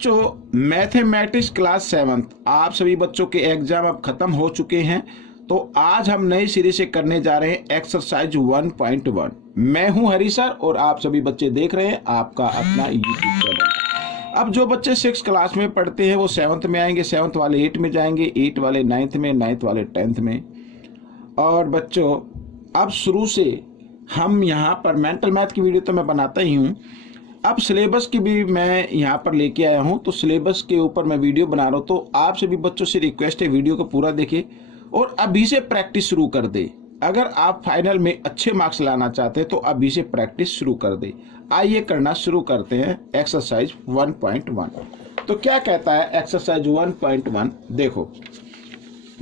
बच्चों mathematics class 7 आप सभी बच्चों के एग्जाम अब खत्म हो चुके हैं। तो आज हम नई सीरीज से करने जा रहे हैं एक्सरसाइज 1.1। मैं हूं हरी सर और आप सभी बच्चे देख रहे हैं आपका अपना यूट्यूब चैनल। अब जो बच्चे 6 क्लास में पढ़ते हैं वो 7th में आएंगे, 7th वाले 8 में जाएंगे, 8 वाले 9th में, 9th वाले 10th में। और बच्चों अब शुरू से हम यहाँ पर मेंटल मैथ की वीडियो तो मैं बनाता ही हूँ, अब सिलेबस की भी मैं यहाँ पर लेके आया हूँ। तो सिलेबस के ऊपर मैं वीडियो बना रहा हूँ। तो आप सभी बच्चों से रिक्वेस्ट है वीडियो को पूरा देखें और अभी से प्रैक्टिस शुरू कर दे। अगर आप फाइनल में अच्छे मार्क्स लाना चाहते हैं तो अभी से प्रैक्टिस शुरू कर दे। आइए करना शुरू करते हैं एक्सरसाइज 1.1। तो क्या कहता है एक्सरसाइज 1.1? देखो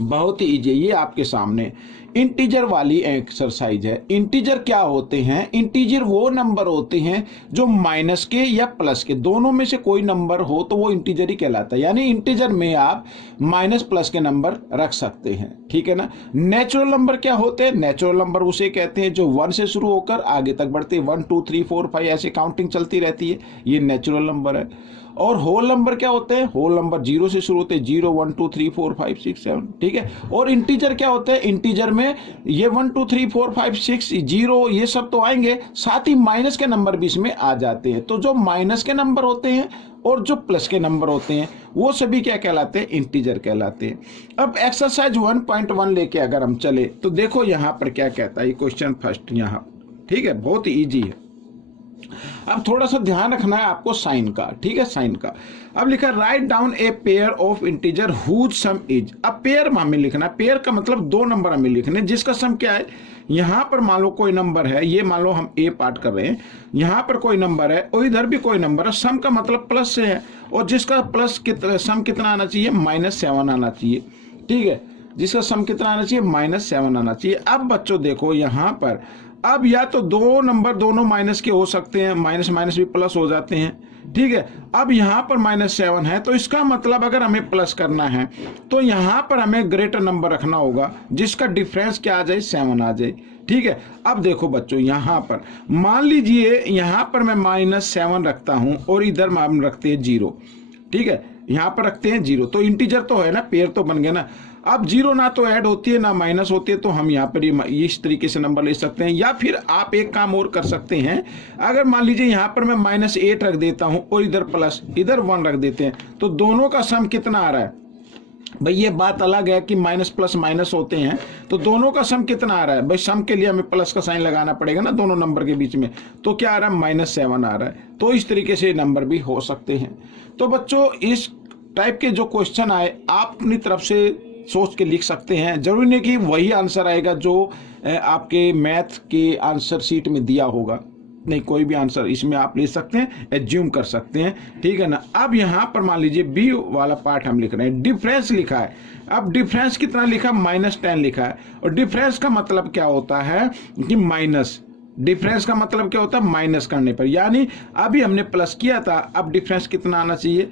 बहुत ही इजी, ये आपके सामने इंटीजर वाली एक्सरसाइज है। इंटीजर क्या होते हैं? इंटीजर वो नंबर होते हैं जो माइनस के या प्लस के दोनों में से कोई नंबर हो तो वो इंटीजर ही कहलाता है। यानी इंटीजर में आप माइनस प्लस के नंबर रख सकते हैं, ठीक है ना। नेचुरल नंबर क्या होते हैं? नेचुरल नंबर उसे कहते हैं जो 1 से शुरू होकर आगे तक बढ़ते हैं, 1 2 3 4 5 ऐसे काउंटिंग चलती रहती है, ये नेचुरल नंबर है। और होल नंबर क्या होते हैं? होल नंबर 0 से शुरू होते हैं, 0 1 2 3 4 5 6 7, ठीक है। और इंटीजर क्या होता है? इंटीजर में ये 1 2 3 4 5 6 0 ये सब तो आएंगे, साथ ही माइनस के नंबर भी इसमें आ जाते हैं। तो जो माइनस के नंबर होते हैं और जो प्लस के नंबर होते हैं वो सभी क्या कहलाते हैं? इंटीजर कहलाते हैं। अब एक्सरसाइज 1.1 लेके अगर हम चले तो देखो यहाँ पर क्या कहता है ये क्वेश्चन फर्स्ट यहाँ, ठीक है, बहुत ही ईजी है। अब थोड़ा सा ध्यान रखना है आपको साइन का, ठीक है, साइन का। अब लिखा write down a pair of integer whose sum is. अब पेयर हमें लिखना है, पेयर का मतलब दो नंबर हमें लिखने जिसका सम क्या है। यहां पर मान लो कोई नंबर है, ये मान लो हम ए पार्ट कर रहे हैं, यहां पर कोई नंबर है और इधर भी कोई नंबर है। सम का मतलब प्लस से है और जिसका प्लस सम कितना आना चाहिए? -7 आना चाहिए, ठीक है। जिसका सम कितना आना चाहिए? -7 आना चाहिए। अब बच्चों देखो यहां पर अब या तो दो नंबर दोनों माइनस के हो सकते हैं, माइनस माइनस भी प्लस हो जाते हैं, ठीक है। अब यहाँ पर -7 है तो इसका मतलब अगर हमें प्लस करना है तो यहाँ पर हमें ग्रेटर नंबर रखना होगा जिसका डिफरेंस क्या आ जाए? 7 आ जाए, ठीक है। अब देखो बच्चों यहाँ पर मान लीजिए यहाँ पर मैं -7 रखता हूँ और इधर हम रखते हैं 0, ठीक है, यहाँ पर रखते हैं 0। तो इंटीजर तो है ना, पेयर तो बन गया ना। अब 0 ना तो ऐड होती है ना माइनस होती है, तो हम यहाँ पर इस तरीके से नंबर ले सकते हैं। या फिर आप एक काम और कर सकते हैं, अगर मान लीजिए यहाँ पर मैं -8 रख देता हूँ और इधर प्लस, इधर 1 रख देते हैं, तो दोनों का सम कितना आ रहा है? भाई ये बात अलग है कि माइनस प्लस माइनस होते हैं, तो दोनों का सम कितना आ रहा है? भाई सम के लिए हमें प्लस का साइन लगाना पड़ेगा ना दोनों नंबर के बीच में, तो क्या आ रहा है? -7 आ रहा है। तो इस तरीके से नंबर भी हो सकते हैं। तो बच्चों इस टाइप के जो क्वेश्चन आए आप अपनी तरफ से सोच के लिख सकते हैं। जरूरी नहीं कि वही आंसर आएगा जो आपके मैथ के आंसर शीट में दिया होगा, नहीं, कोई भी आंसर इसमें आप ले सकते हैं, एज्यूम कर सकते हैं, ठीक है ना। अब यहाँ पर मान लीजिए बी वाला पार्ट हम लिख रहे हैं, डिफरेंस लिखा है। अब डिफरेंस कितना लिखा? -10 लिखा है। और डिफरेंस का मतलब क्या होता है कि माइनस, डिफरेंस का मतलब क्या होता है? माइनस करने पर, यानी अभी हमने प्लस किया था, अब डिफरेंस कितना आना चाहिए?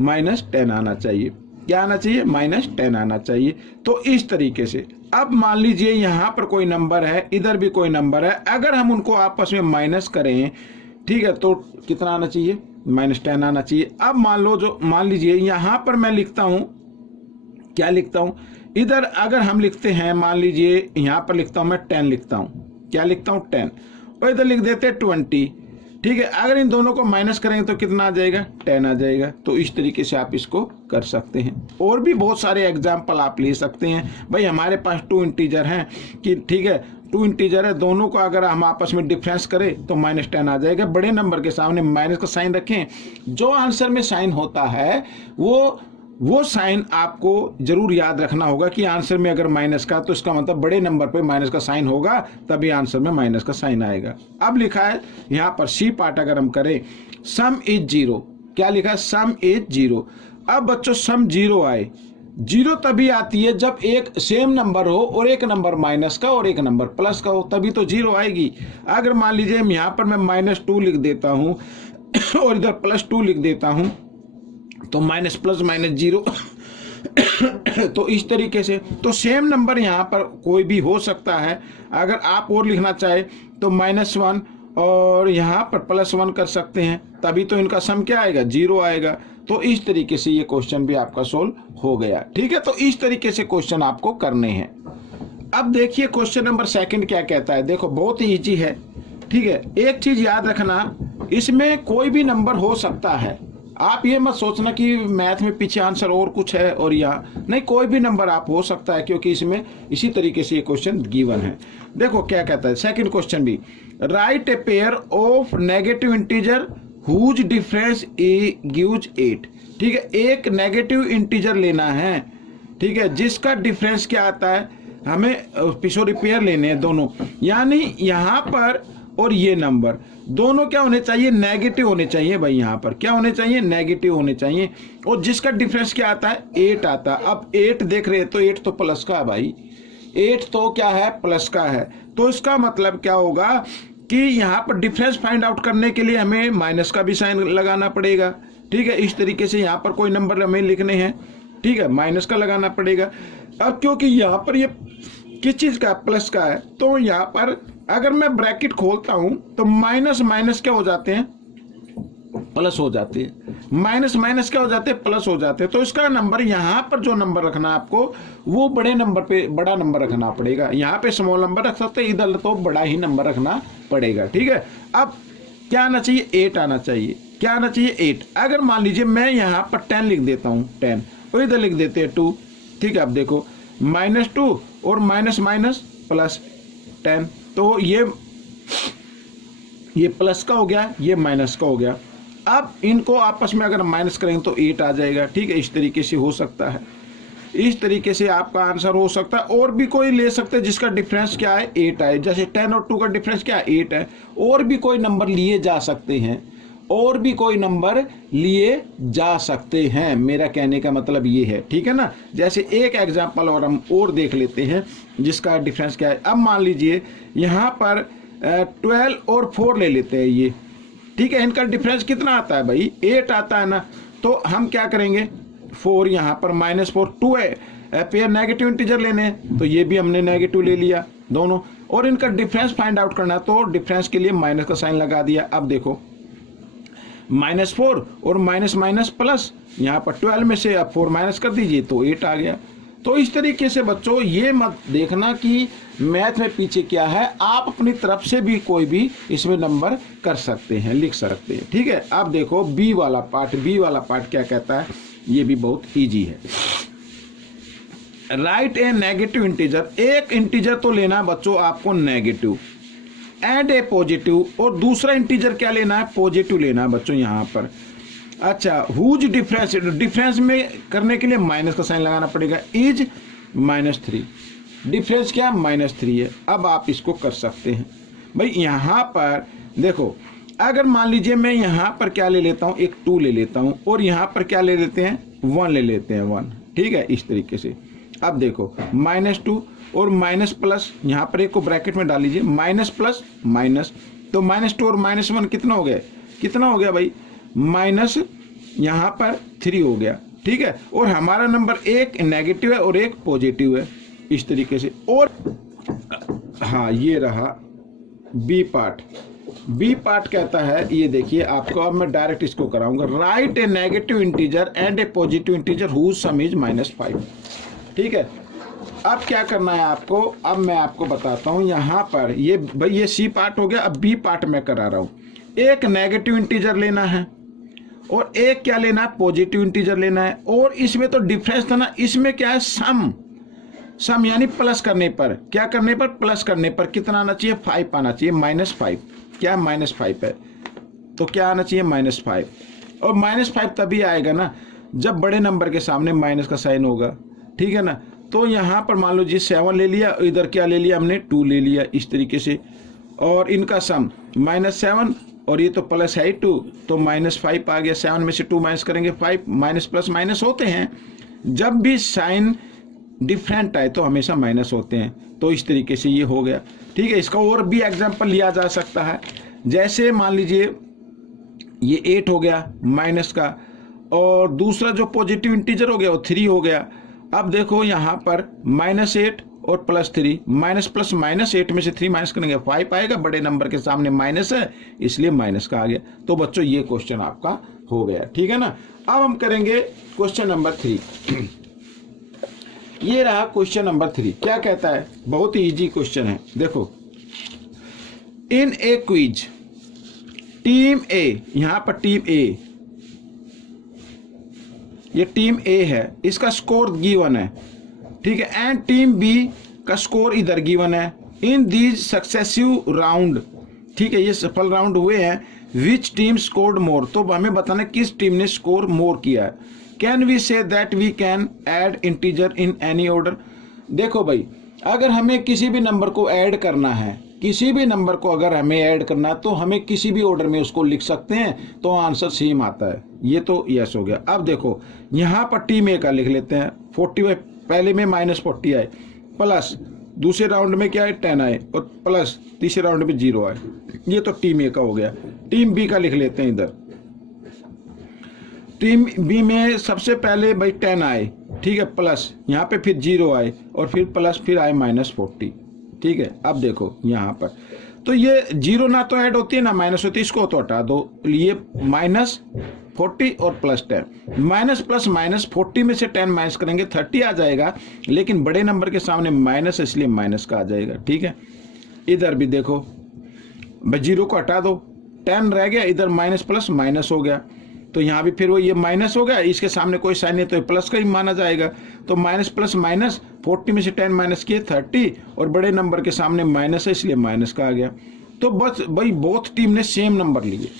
-10 आना चाहिए। क्या आना चाहिए? -10 आना चाहिए। तो इस तरीके से अब मान लीजिए यहाँ पर कोई नंबर है, इधर भी कोई नंबर है, अगर हम उनको आपस में माइनस करें, ठीक है, तो कितना आना चाहिए? -10 आना चाहिए। अब मान लीजिए यहाँ पर मैं लिखता हूँ, क्या लिखता हूँ? इधर अगर हम लिखते हैं, मान लीजिए यहाँ पर लिखता हूँ मैं 10 लिखता हूँ, क्या लिखता हूँ? 10, और इधर लिख देते हैं 20, ठीक है। अगर इन दोनों को माइनस करेंगे तो कितना आ जाएगा? 10 आ जाएगा। तो इस तरीके से आप इसको कर सकते हैं। और भी बहुत सारे एग्जाम्पल आप ले सकते हैं। भाई हमारे पास 2 इंटीजर हैं कि, ठीक है, 2 इंटीजर है, दोनों को अगर हम आपस में डिफरेंस करें तो -10 आ जाएगा। बड़े नंबर के सामने माइनस का साइन रखें, जो आंसर में साइन होता है वो साइन आपको जरूर याद रखना होगा कि आंसर में अगर माइनस का, तो इसका मतलब बड़े नंबर पे माइनस का साइन होगा, तभी आंसर में माइनस का साइन आएगा। अब लिखा है यहाँ पर सी पार्ट अगर हम करें, सम इज 0, क्या लिखा है? सम इज 0। अब बच्चों सम 0 आए, 0 तभी आती है जब एक सेम नंबर हो और एक नंबर माइनस का और एक नंबर प्लस का हो, तभी तो 0 आएगी। अगर मान लीजिए हम यहाँ पर मैं -2 लिख देता हूँ और इधर +2 लिख देता हूँ, तो माइनस प्लस -0 तो इस तरीके से तो सेम नंबर यहाँ पर कोई भी हो सकता है। अगर आप और लिखना चाहे तो -1 और यहाँ पर +1 कर सकते हैं, तभी तो इनका सम क्या आएगा? 0 आएगा। तो इस तरीके से ये क्वेश्चन भी आपका सोल्व हो गया। ठीक है, तो इस तरीके से क्वेश्चन आपको करने हैं। अब देखिए क्वेश्चन नंबर 2 क्या कहता है। देखो बहुत ही इजी है। ठीक है, एक चीज याद रखना, इसमें कोई भी नंबर हो सकता है। आप ये मत सोचना कि मैथ में पीछे आंसर और कुछ है और यहाँ नहीं, कोई भी नंबर आप हो सकता है, क्योंकि इसमें इसी तरीके से ये क्वेश्चन गिवन है। देखो क्या कहता है सेकंड क्वेश्चन भी, write a pair of negative integer whose difference gives 8। ठीक है, एक नेगेटिव इंटीजर लेना है, ठीक है, जिसका डिफरेंस क्या आता है, हमें सॉरी पेयर लेने हैं दोनों, यानी यहाँ पर और ये नंबर दोनों क्या होने चाहिए, नेगेटिव होने चाहिए भाई। यहाँ पर क्या होने चाहिए, नेगेटिव होने चाहिए, और जिसका डिफरेंस क्या आता है, 8 आता है। अब 8 देख रहे हैं तो 8 तो प्लस का है भाई, 8 तो क्या है, प्लस का है। तो इसका मतलब क्या होगा कि यहाँ पर डिफरेंस फाइंड आउट करने के लिए हमें माइनस का भी साइन लगाना पड़ेगा। ठीक है, इस तरीके से यहाँ पर कोई नंबर हमें लिखने हैं, ठीक है, माइनस का लगाना पड़ेगा। अब क्योंकि यहाँ पर ये किस चीज का, प्लस का है, तो यहाँ पर अगर मैं ब्रैकेट खोलता हूं तो माइनस माइनस क्या हो जाते हैं, प्लस हो जाते हैं, माइनस माइनस क्या हो जाते हैं, प्लस हो जाते हैं। तो इसका नंबर यहाँ पर जो नंबर रखना है आपको, वो बड़े नंबर पे बड़ा नंबर रखना पड़ेगा। यहाँ पे स्मॉल नंबर रख सकते हैं, इधर तो बड़ा ही नंबर रखना पड़ेगा। ठीक है, अब क्या आना चाहिए, 8 आना चाहिए। क्या आना चाहिए, 8। अगर मान लीजिए मैं यहाँ पर 10 लिख देता हूँ, 10, और इधर लिख देते हैं 2। ठीक है, अब देखो -2 और माइनस माइनस प्लस 10, तो ये प्लस का हो गया, ये माइनस का हो गया। अब इनको आपस में अगर माइनस करेंगे तो 8 आ जाएगा। ठीक है, इस तरीके से हो सकता है, इस तरीके से आपका आंसर हो सकता है। और भी कोई ले सकते हैं जिसका डिफरेंस क्या है, 8 है, जैसे 10 और 2 का डिफरेंस क्या है, 8 है। और भी कोई नंबर लिए जा सकते हैं, और भी कोई नंबर लिए जा सकते हैं, मेरा कहने का मतलब ये है। ठीक है ना, जैसे एक एग्जांपल और हम और देख लेते हैं जिसका डिफरेंस क्या है। अब मान लीजिए यहाँ पर 12 और 4 ले लेते हैं ये। ठीक है, इनका डिफरेंस कितना आता है भाई, 8 आता है ना। तो हम क्या करेंगे, 4 यहाँ पर -4, 2 है, पेयर नेगेटिव इंटीजर लेने हैं, तो ये भी हमने नेगेटिव ले लिया दोनों, और इनका डिफरेंस फाइंड आउट करना है, तो डिफरेंस के लिए माइनस का साइन लगा दिया। अब देखो -4 और माइनस माइनस प्लस, यहाँ पर 12 में से अब 4 माइनस कर दीजिए तो 8 आ गया। तो इस तरीके से बच्चों ये मत देखना कि मैथ में पीछे क्या है, आप अपनी तरफ से भी कोई भी इसमें नंबर कर सकते हैं, लिख सकते हैं। ठीक है, अब देखो बी वाला पार्ट क्या कहता है, ये भी बहुत इजी है। राइट ए नेगेटिव इंटीजर, एक इंटीजर तो लेना बच्चों आपको नेगेटिव, एंड ए पॉजिटिव, और दूसरा इंटीजर क्या लेना है, पॉजिटिव लेना है बच्चों यहाँ पर। अच्छा, हुज डिफरेंस में करने के लिए माइनस का साइन लगाना पड़ेगा, इज -3, डिफरेंस क्या -3 है। अब आप इसको कर सकते हैं भाई। यहाँ पर देखो, अगर मान लीजिए मैं यहाँ पर क्या ले लेता हूँ, एक 2 ले लेता हूँ, और यहाँ पर क्या ले लेते हैं, 1 ले लेते हैं, 1। ठीक है, इस तरीके से। अब देखो -2 और माइनस प्लस, यहाँ पर एक को ब्रैकेट में डाल लीजिए, माइनस प्लस माइनस, तो -2 और -1 कितना हो गया भाई, माइनस यहाँ पर 3 हो गया। ठीक है, और हमारा नंबर एक नेगेटिव है और एक पॉजिटिव है, इस तरीके से। और हाँ, ये रहा बी पार्ट कहता है, ये देखिए आपको, अब मैं डायरेक्ट इसको कराऊंगा। Write a negative integer and a positive integer whose sum is -5। ठीक है, अब क्या करना है आपको, अब मैं आपको बताता हूं। यहाँ पर ये भाई ये सी पार्ट हो गया, अब बी पार्ट मैं करा रहा हूं। एक नेगेटिव इंटीजर लेना है और एक क्या लेना है, पॉजिटिव इंटीजर लेना है। और इसमें तो डिफरेंस था ना, इसमें क्या है, सम यानी प्लस करने पर, क्या करने पर, प्लस करने पर कितना आना चाहिए, 5 आना चाहिए, -5। क्या -5 है, तो क्या आना चाहिए, -5। और -5 तभी आएगा ना जब बड़े नंबर के सामने माइनस का साइन होगा। ठीक है ना, तो यहाँ पर मान लो जी 7 ले लिया, इधर क्या ले लिया हमने, 2 ले लिया, इस तरीके से। और इनका सम -7, और ये तो प्लस है 2, तो -5 आ गया। 7 में से 2 माइनस करेंगे 5, माइनस प्लस माइनस होते हैं, जब भी साइन डिफरेंट आए तो हमेशा माइनस होते हैं। तो इस तरीके से ये हो गया। ठीक है, इसका और भी एग्जाम्पल लिया जा सकता है, जैसे मान लीजिए ये 8 हो गया माइनस का, और दूसरा जो पॉजिटिव इंटीजर हो गया वो 3 हो गया। अब देखो यहाँ पर -8 और +3, माइनस प्लस माइनस 8 में से 3 माइनस करेंगे 5 आएगा, बड़े नंबर के सामने माइनस है इसलिए माइनस का आ गया। तो बच्चों ये क्वेश्चन आपका हो गया, ठीक है ना। अब हम करेंगे क्वेश्चन नंबर 3। ये रहा क्वेश्चन नंबर 3। क्या कहता है, बहुत ही इजी क्वेश्चन है। देखो, इन ए क्विज टीम ए, यहां पर टीम ए, ये टीम ए है, इसका स्कोर गिवन है, ठीक है, एंड टीम बी का स्कोर इधर गिवन है। इन दीज सक्सेसिव राउंड, ठीक है, ये सफल राउंड हुए हैं। विच टीम स्कोर्ड मोर, तो हमें बताना किस टीम ने स्कोर मोर किया है। Can we say that we can add integer in any order. देखो भाई, अगर हमें किसी भी नंबर को ऐड करना है, किसी भी नंबर को अगर हमें ऐड करना है तो हमें किसी भी ऑर्डर में उसको लिख सकते हैं, तो आंसर सेम आता है। ये तो यस हो गया। अब देखो, यहाँ पर टीम ए का लिख लेते हैं। 40 में पहले में -40 आए, प्लस दूसरे राउंड में क्या है 10 आए, और प्लस तीसरे राउंड में 0 आए। ये तो टीम ए का हो गया। टीम बी का लिख लेते हैं इधर। टीम बी में सबसे पहले भाई 10 आए, ठीक है, प्लस यहाँ पे फिर 0 आए, और फिर प्लस फिर आए -40, ठीक है। अब देखो यहाँ पर तो ये 0 ना तो ऐड होती है ना माइनस होती है, इसको तो हटा दो। ये -40 और +10, माइनस प्लस माइनस 40 में से 10 माइनस करेंगे 30 आ जाएगा, लेकिन बड़े नंबर के सामने माइनस है इसलिए माइनस का आ जाएगा, ठीक है। इधर भी देखो भाई 0 को हटा दो, 10 रह गया, इधर माइनस प्लस माइनस हो गया, तो यहाँ भी फिर वो ये माइनस हो गया, इसके सामने कोई साइन नहीं तो ये प्लस का ही माना जाएगा। तो माइनस प्लस माइनस 40 में से 10 माइनस किए 30, और बड़े नंबर के सामने माइनस है इसलिए माइनस का आ गया। तो बस भाई बोथ टीम ने सेम नंबर लिए,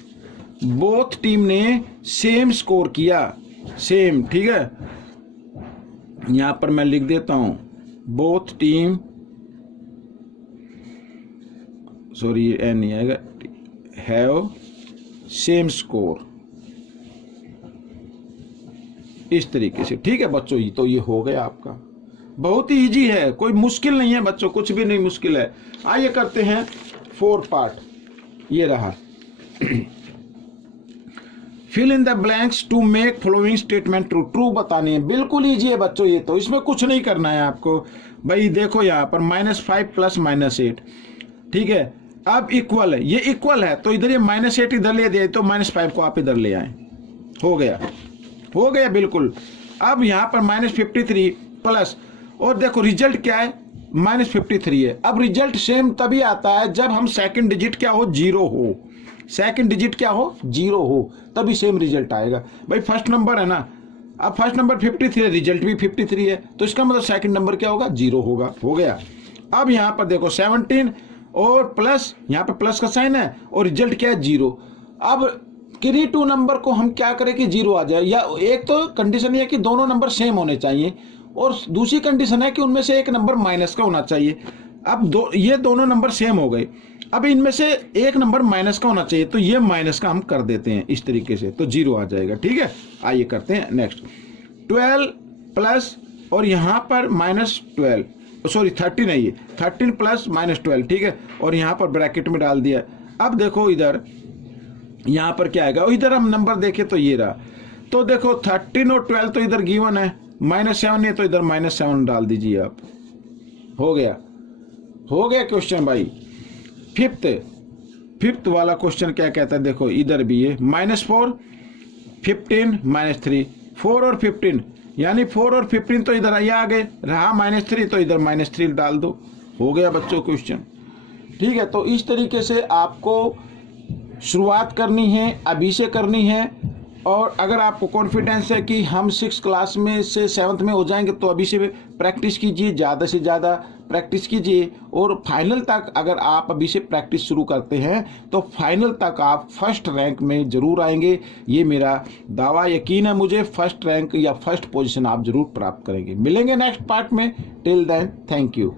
बोथ टीम ने सेम स्कोर किया, सेम, ठीक है। यहां पर मैं लिख देता हूं, बोथ टीम, सॉरी ये एन नहीं आएगा, हैव सेम स्कोर, इस तरीके से, ठीक है बच्चों। ये तो ये हो गया आपका, बहुत ही इजी है, कोई मुश्किल नहीं है बच्चों, कुछ भी नहीं मुश्किल है। आइए करते हैं 4 पार्ट। ये रहा, fill in the blanks to make following statement true. True बतानी है, बिल्कुल इजी है बच्चों, ये तो इसमें कुछ नहीं करना है आपको। भाई देखो यहाँ पर -5 प्लस -8, ठीक है। अब इक्वल है, ये इक्वल है तो इधर ये -8 इधर ले दिया, तो -5 को आप इधर ले आए, हो गया, हो गया बिल्कुल। अब यहाँ पर -53 प्लस, और देखो रिजल्ट क्या है, -53 है। अब रिजल्ट सेम तभी आता है जब हम सेकंड डिजिट क्या हो, 0 हो, सेकंड डिजिट क्या हो, 0 हो, तभी सेम रिजल्ट आएगा। भाई फर्स्ट नंबर है ना, अब फर्स्ट नंबर 53 है, रिजल्ट भी 53 है, तो इसका मतलब सेकंड नंबर क्या होगा, 0 होगा, हो गया। अब यहाँ पर देखो 17 और प्लस, यहाँ पे प्लस का साइन है, और रिजल्ट क्या है, 0। अब किसी 2 नंबर को हम क्या करें कि 0 आ जाए, या एक तो कंडीशन ये है कि दोनों नंबर सेम होने चाहिए, और दूसरी कंडीशन है कि उनमें से एक नंबर माइनस का होना चाहिए। अब ये दोनों नंबर सेम हो गए, अब इनमें से एक नंबर माइनस का होना चाहिए, तो ये माइनस का हम कर देते हैं इस तरीके से, तो 0 आ जाएगा, ठीक है। आइए करते हैं नेक्स्ट। 12 प्लस, और यहाँ पर -12, सॉरी 13 है, ये 13 प्लस -12, ठीक है, और यहाँ पर ब्रैकेट में डाल दिया। अब देखो इधर, यहाँ पर क्या आएगा, इधर हम नंबर देखें तो ये रहा, तो देखो 13 और 12 तो इधर गिवन है, -7 है तो इधर -7 डाल दीजिए आप, हो गया, हो गया क्वेश्चन भाई। फिफ्थ वाला क्वेश्चन क्या कहता है, देखो इधर भी है -4, 15 -3, 4 और 15, यानी 4 और 15 तो इधर आ गए, रहा -3 तो इधर -3 डाल दो, हो गया बच्चों क्वेश्चन, ठीक है। तो इस तरीके से आपको शुरुआत करनी है, अभी से करनी है, और अगर आपको कॉन्फिडेंस है कि हम 6 क्लास में से 7th में हो जाएंगे, तो अभी से प्रैक्टिस कीजिए, ज़्यादा से ज़्यादा प्रैक्टिस कीजिए, और फाइनल तक अगर आप अभी से प्रैक्टिस शुरू करते हैं तो फाइनल तक आप फर्स्ट रैंक में ज़रूर आएंगे। ये मेरा दावा, यकीन है मुझे, फर्स्ट रैंक या फर्स्ट पोजीशन आप ज़रूर प्राप्त करेंगे। मिलेंगे नेक्स्ट पार्ट में, टिल देन थैंक यू।